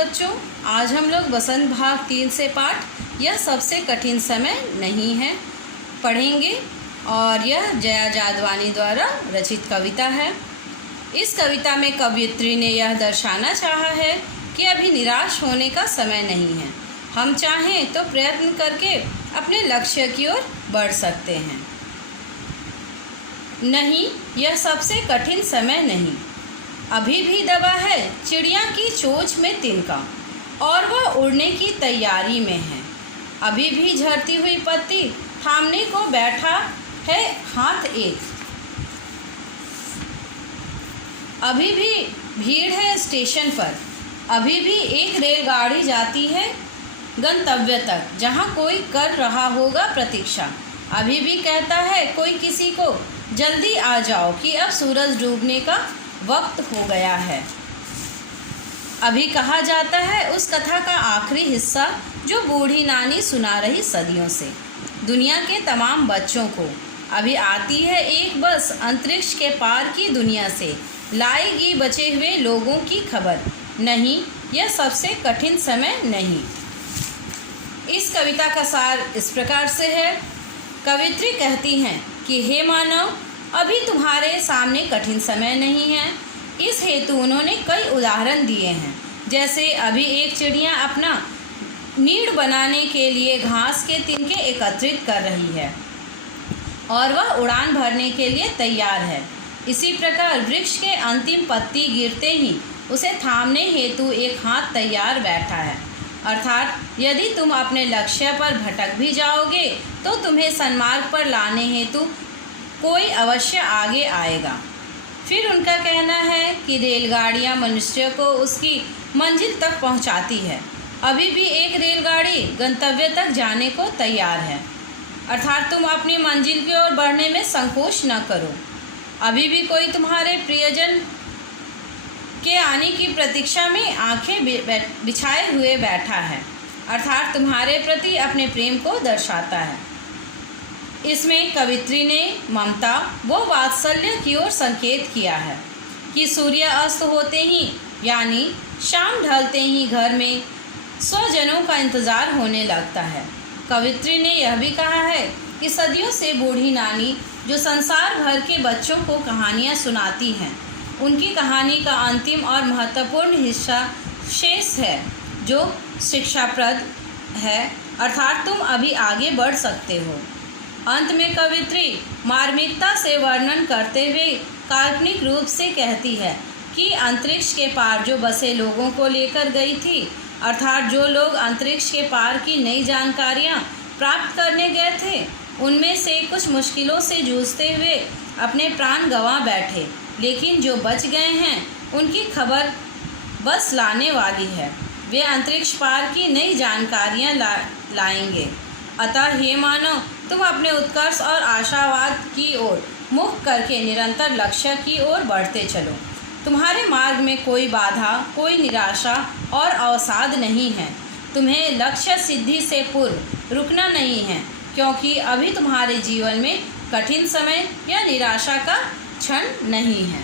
बच्चों, आज हम लोग बसंत भाग 3 से पाठ यह सबसे कठिन समय नहीं है पढ़ेंगे और यह जया जादवानी द्वारा रचित कविता है। इस कविता में कवयित्री ने यह दर्शाना चाहा है कि अभी निराश होने का समय नहीं है। हम चाहें तो प्रयत्न करके अपने लक्ष्य की ओर बढ़ सकते हैं। नहीं, यह सबसे कठिन समय नहीं। अभी भी दबा है चिड़िया की चोंच में तिनका और वह उड़ने की तैयारी में है। अभी भी झड़ती हुई पत्ती थामने को बैठा है हाथ एक। अभी भी भीड़ है स्टेशन पर। अभी भी एक रेलगाड़ी जाती है गंतव्य तक जहां कोई कर रहा होगा प्रतीक्षा। अभी भी कहता है कोई किसी को, जल्दी आ जाओ कि अब सूरज डूबने का वक्त हो गया है। अभी कहा जाता है उस कथा का आखिरी हिस्सा जो बूढ़ी नानी सुना रही सदियों से दुनिया के तमाम बच्चों को। अभी आती है एक बस अंतरिक्ष के पार की दुनिया से, लाएगी बचे हुए लोगों की खबर। नहीं, यह सबसे कठिन समय नहीं। इस कविता का सार इस प्रकार से है। कवयित्री कहती हैं कि हे मानव, अभी तुम्हारे सामने कठिन समय नहीं है। इस हेतु उन्होंने कई उदाहरण दिए हैं। जैसे अभी एक चिड़िया अपना नीड़ बनाने के लिए घास के तिनके एकत्रित कर रही है और वह उड़ान भरने के लिए तैयार है। इसी प्रकार वृक्ष के अंतिम पत्ती गिरते ही उसे थामने हेतु एक हाथ तैयार बैठा है। अर्थात यदि तुम अपने लक्ष्य पर भटक भी जाओगे तो तुम्हें सन्मार्ग पर लाने हेतु कोई अवश्य आगे आएगा। फिर उनका कहना है कि रेलगाड़ियां मनुष्य को उसकी मंजिल तक पहुंचाती है। अभी भी एक रेलगाड़ी गंतव्य तक जाने को तैयार है। अर्थात तुम अपनी मंजिल की ओर बढ़ने में संकोच न करो। अभी भी कोई तुम्हारे प्रियजन के आने की प्रतीक्षा में आंखें बिछाए हुए बैठा है, अर्थात तुम्हारे प्रति अपने प्रेम को दर्शाता है। इसमें कवयित्री ने ममता व वात्सल्य की ओर संकेत किया है कि सूर्य अस्त होते ही यानी शाम ढलते ही घर में स्वजनों का इंतज़ार होने लगता है। कवयित्री ने यह भी कहा है कि सदियों से बूढ़ी नानी जो संसार भर के बच्चों को कहानियाँ सुनाती हैं, उनकी कहानी का अंतिम और महत्वपूर्ण हिस्सा शेष है जो शिक्षाप्रद है, अर्थात तुम अभी आगे बढ़ सकते हो। अंत में कवयित्री मार्मिकता से वर्णन करते हुए काल्पनिक रूप से कहती है कि अंतरिक्ष के पार जो बसें लोगों को लेकर गई थी, अर्थात जो लोग अंतरिक्ष के पार की नई जानकारियाँ प्राप्त करने गए थे, उनमें से कुछ मुश्किलों से जूझते हुए अपने प्राण गंवा बैठे, लेकिन जो बच गए हैं उनकी खबर बस लाने वाली है। वे अंतरिक्ष पार की नई जानकारियाँ लाएंगे। अतः हे मानव, तुम अपने उत्कर्ष और आशावाद की ओर मुख करके निरंतर लक्ष्य की ओर बढ़ते चलो। तुम्हारे मार्ग में कोई बाधा, कोई निराशा और अवसाद नहीं है। तुम्हें लक्ष्य सिद्धि से पूर्व रुकना नहीं है, क्योंकि अभी तुम्हारे जीवन में कठिन समय या निराशा का क्षण नहीं है।